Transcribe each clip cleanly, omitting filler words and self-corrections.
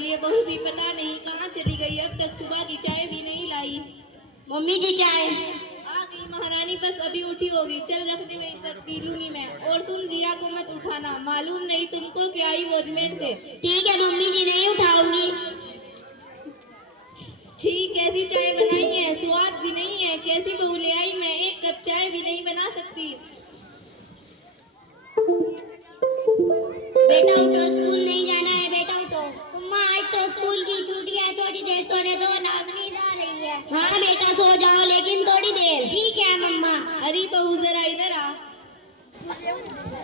रहती है। बहू भी पता नहीं कहाँ चली गई, अब तक सुबह की चाय भी नहीं लाई। मम्मी जी चाय। आ गई महारानी, बस अभी उठी होगी। चल रख दे वहीं पर, पी लूंगी मैं। और सुन, जिया को मत उठाना, मालूम नहीं तुमको क्या आई वॉचमैन से। ठीक है मम्मी जी, नहीं उठाऊंगी। छी, कैसी चाय बनाई है, स्वाद भी नहीं है। कैसी बहू ले आई, मैं एक कप चाय भी नहीं बना सकती। बेटा उठो, स्कूल नहीं जाना है। बेटा उठो। मम्मा आज तो स्कूल की छुट्टी है, थोड़ी देर सोने दो, नींद आ रही है। हाँ बेटा सो जाओ, लेकिन थोड़ी देर। ठीक है मम्मा। अरे बहू जरा इधर आ।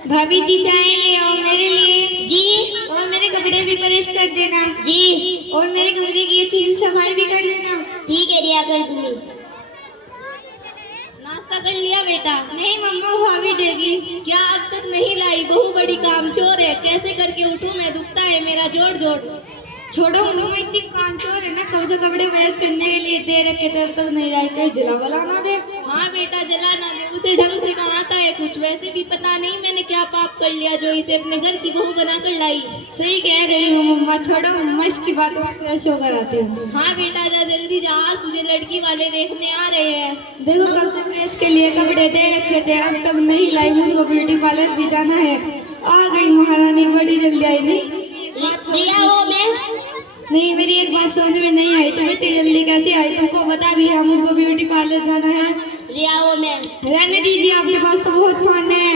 भाभी जी चाय ले आओ मेरे लिए। जी। और मेरे कपड़े भी प्रेस कर देना। जी। और मेरे कमरे की अच्छी से सफाई भी कर देना। ठीक है रिया, कर दूंगी। नाश्ता कर लिया बेटा? नहीं मम्मा, भाभी देगी। क्या अब तक नहीं लाई? बहू बड़ी कामचोर है, कैसे करके उठूं मैं, दुखता है मेरा जोड़ जोड़। छोड़ो मम्मा, इतनी कामचोर है ना, कब से कपड़े प्रेस करने के लिए दे रखे थे, तक नहीं लाई। कहीं जला वला ना दे। हाँ बेटा, जला ना दे, उसे ढंग से कमाता है कुछ। वैसे भी पता नहीं मैंने क्या पाप कर लिया जो इसे अपने घर की बहू बनाकर लाई। सही कह रही हूँ मम्मा, छोड़ो मम्मा, इसकी बात फ्रेश होकर आती हूँ। हाँ बेटा, जा जल्दी जा, तुझे लड़की वाले देखने आ रहे हैं। देखो कल से प्रेस के लिए कपड़े दे रखे थे, अब तक नहीं लाई। मुझको ब्यूटी पार्लर भी जाना है। आ गई महारानी, बड़ी जल्दी आई। नहीं रिया वो मैं। नहीं, मेरी एक बात समझ में नहीं आई, तुम इतनी जल्दी कैसे आई? तुमको बता भी है मुझको ब्यूटी पार्लर जाना है। रिया वो मैं। रहने दीजिए, आपके पास तो बहुत फोन है।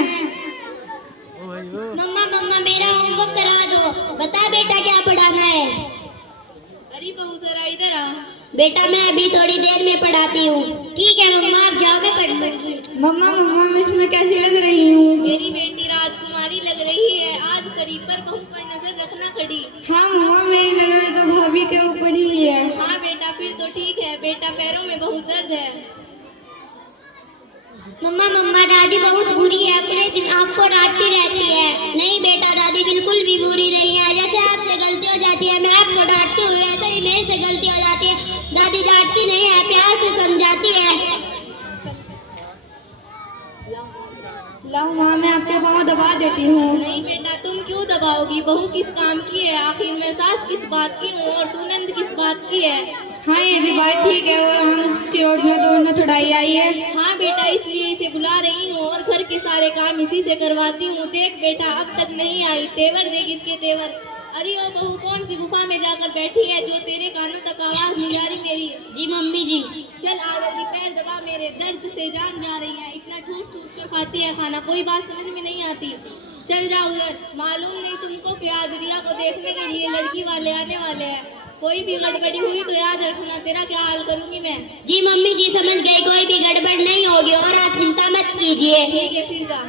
मम्मा मम्मा मेरा होमवर्क करा दो। बता बेटा क्या पढ़ाना है। अरे बहू जरा इधर आ। बेटा मैं अभी थोड़ी देर में पढ़ाती हूँ। ठीक है मम्मा, आप जाओ, मैं पढ़ लूंगी। मम्मा मम्मा, मैं इसमें कैसी लग रही हूँ? मेरी बेटी राजकुमारी लग रही है। आज करीब पर बहू पर नजर रखना कड़ी। हाँ मम्मा, मेरी नजर तो भाभी के ऊपर ही है। हाँ बेटा, फिर तो ठीक है। बेटा पैरों में बहुत दर्द है। मम्मा मम्मा दादी बहुत बुरी है, अपने दिन आपको डांटती रहती है। नहीं बेटा, दादी बिल्कुल भी बुरी नहीं है। जैसे आपसे गलती हो जाती है मैं आपको डांटती हूँ, ऐसे ही मेरे से गलती हो जाती है। दादी डांटती नहीं है, प्यार से समझाती है। लाओ माँ, मैं आपके पाँव दबा देती हूँ। नहीं बेटा, तुम क्यों दबाओगी? बहू किस काम की है? आखिर मैं सास किस बात की हूँ और तू नंद किस बात की है? हाँ ये भी बात ठीक है, वो हम उसकी ओर में दौड़ना छुड़ाई आई है। हाँ बेटा, इसलिए इसे बुला रही हूँ और घर के सारे काम इसी से करवाती हूँ। देख बेटा, अब तक नहीं आई, तेवर देख इसके तेवर। अरे ओ बहू, कौन सी गुफा में जाकर बैठी है जो तेरे कानों तक आवाज नहीं जा रही मेरी? जी मम्मी जी। चल आ जल्दी, पैर दबा मेरे, दर्द से जान जा रही है। इतना ठूस ठूस कर खाती है खाना, कोई बात समझ में नहीं आती। चल जा उधर। मालूम नहीं तुमको कि आज रिया को देखने के लिए लड़की वाले आने वाले हैं। कोई भी गड़बड़ी हुई तो याद रखना, तेरा क्या हाल करूंगी मैं। जी मम्मी जी समझ गई, कोई भी गड़बड़ नहीं होगी और आप चिंता मत कीजिए। ठीक है, फिर जा।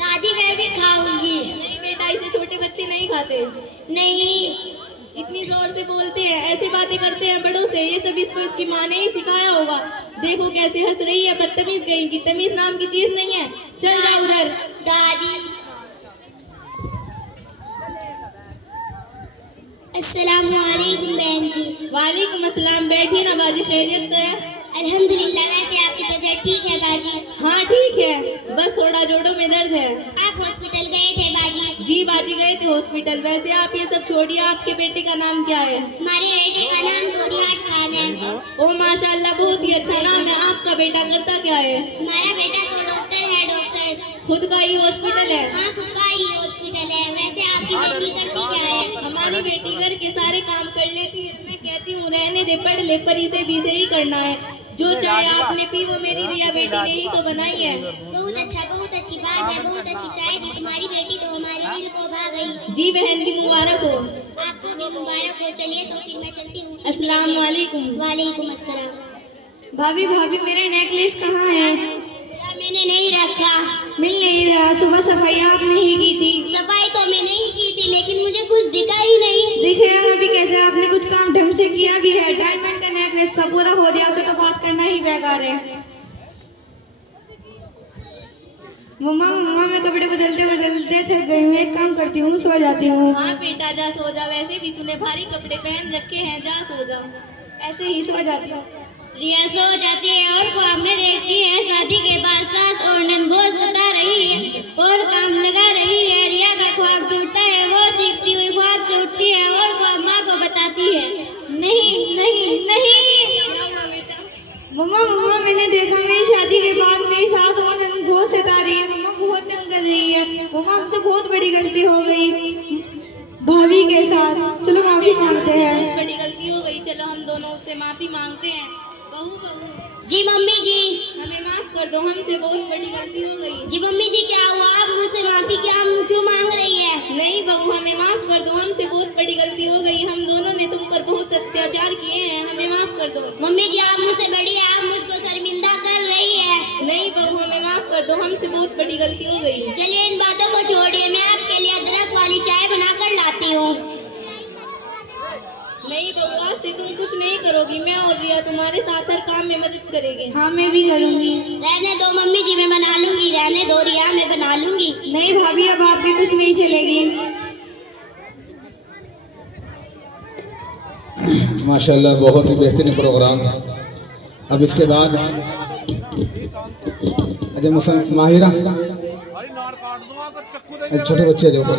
दादी मैं भी खाऊंगी। नहीं बेटा, इसे छोटे बच्चे नहीं खाते। नहीं। इतनी जोर से बोलते हैं, ऐसे बातें करते हैं बड़ों से। ये सब इसको इसकी माँ ने ही सिखाया होगा। देखो कैसे हंस रही है, बदतमीज कहीं की। तमीज नाम की चीज नहीं है। चल जा उधर। दादी। अस्सलामुअलैकुम बहन जी। वालेकुम अस्सलाम। बैठिए ना बाजी, खैरियत तो है? अल्हम्दुलिल्लाह। वैसे आपकी तबीयत ठीक है बाजी? हाँ ठीक है, बस थोड़ा जोड़ों में दर्द है। आप हॉस्पिटल गए थे बाजी? जी बाजी, गए थे हॉस्पिटल। वैसे आप ये सब छोड़िए, आपके बेटे का नाम क्या है? हमारे बेटे का नाम तो रियाज खान है। ओ माशाल्लाह, बहुत ही अच्छा नाम है। आपका बेटा करता क्या है? हमारा बेटा तो डॉक्टर है। डॉक्टर खुद का ही हॉस्पिटल है? हाँ खुद का ही हॉस्पिटल है। वैसे आपकी बेटी करती क्या है? हमारी बेटी घर के सारे काम कर लेती है। मैं कहती हूँ रहने दे, पढ़ ले, पर इसे भी सही करना है। जो चाय आपने पी वो मेरी रिया बेटी ने ही तो बनाई है। बहुत अच्छा, बहुत अच्छी बात है। बहुत अच्छी चाय दी तुम्हारी बेटी तो हमारे दिल को भा गई। जी बहन जी, मुबारक हो। आपको भी मुबारक हो। चलिए तो फिर मैं चलती हूँ। अस्सलाम वालेकुम। वालेकुम अस्सलाम। भाभी भाभी, मेरा नेकलेस कहाँ है? मैंने नहीं रखा। मिल नहीं रहा। सुबह सफाई आपने ही की थी। सफाई तो मैं नहीं की थी, लेकिन मुझे कुछ दिखा ही नहीं। दिखेगा अभी कैसे? आपने कुछ काम ढंग से किया भी है। डायमंड का नेकलेस सब पूरा हो गया, उसे तो बात करना ही बेकार है। मम्मा मम्मा, मैं कपड़े बदलते बदलते थक गई हूँ, एक काम करती हूँ, सो जाती हूँ। हाँ बेटा, जा सो जा। वैसे भी तूने भारी कपड़े पहन रखे हैं, जा सो जा। ऐसे ही सो जाती हूँ। रिया सो जाती है और ख्वाब में देखती है शादी के बाद सास और नंद बहुत सता रही है और काम लगा रही है। रिया का ख्वाब टूटता है, वो चीखती हुई ख्वाब से उठती है और के साथ। चलो माफी मांगते हैं। बहुत बड़ी गलती हो गई, चलो हम दोनों उससे माफी मांगते हैं। बहू जी मम्मी जी। हमें माफ कर दो, हमसे बहुत बड़ी गलती हो गई। जी मम्मी जी क्या हुआ, आप मुझसे माफी क्यों मांग रही है? नहीं बहू, हमें माफ कर दो, हमसे बहुत बड़ी गलती हो गई। हम दोनों ने तुम पर बहुत अत्याचार किए हैं, हमें माफ कर दो। मम्मी जी आप मुझसे बड़ी है, आप मुझको शर्मिंदा कर रही है। नहीं बहू, हमें माफ कर दो, हमसे बहुत बड़ी गलती हो गई। चलिए इन बातों को छोड़िए, मैं आपके लिए अदरक वाली चाय बनाकर लाती हूँ। नहीं बहू, आज से तुम कुछ नहीं करोगी, मैं और रिया तुम्हारे साथ हर काम में मदद करेंगे। हाँ मैं भी करूँगी। रहने दो मम्मी जी, मैं बना लूंगी। रहने दो रिया, मैं बना लूंगी। नहीं भाभी, अब आपकी कुछ नहीं चलेगी। माशाल्लाह, बहुत ही बेहतरीन प्रोग्राम। अब इसके बाद अच्छा माहिरा, छोटे बच्चे जो ऊपर